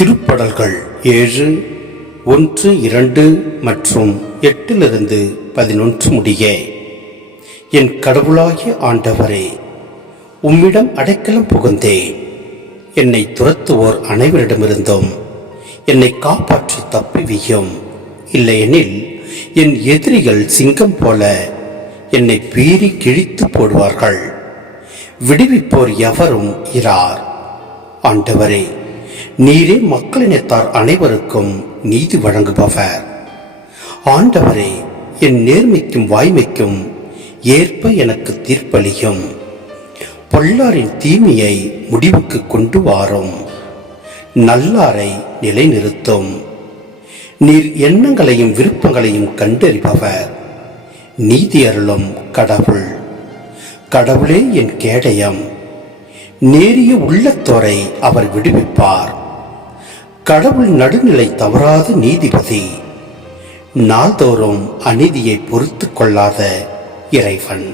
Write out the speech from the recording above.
திருப்படல்கள் 7, 1, 2 மற்றும் 8-11 முடிய. என் கடவுளாகிய ஆண்டவரே, உம்மிடம் அடைக்கலம் புகுந்தேன். என்னை துரத்துவோர் அனைவரிடமிருந்தும் என்னை காப்பாற்றி தப்பிவியும். இல்லையெனில் என் எதிரிகள் சிங்கம் போல என்னை பீறி கிழித்து போடுவார்கள். விடுவிப்போர் எவரும் இரார். ஆண்டவரே, நீரே மக்களினத்தார் அனைவருக்கும் நீதி வழங்குபவர். ஆண்டவரே, என் நேர்மைக்கும் வாய்மைக்கும் ஏற்ப எனக்கு தீர்ப்பளியும். பொல்லாரின் தீமையை முடிவுக்கு கொண்டு வாரும். நல்லாரை நிலைநிறுத்தும். நீர் எண்ணங்களையும் விருப்பங்களையும் கண்டறிபவர். நீதி அருளும் கடவுள். கடவுளே என் கேடயம். நேரிய உள்ளத்தோரை அவர் விடுவிப்பார். கடவுள் நடுநிலை தவறாத நீதிபதி. நாள்தோறும் அநீதியை பொறுத்து கொள்ளாத இறைவன்.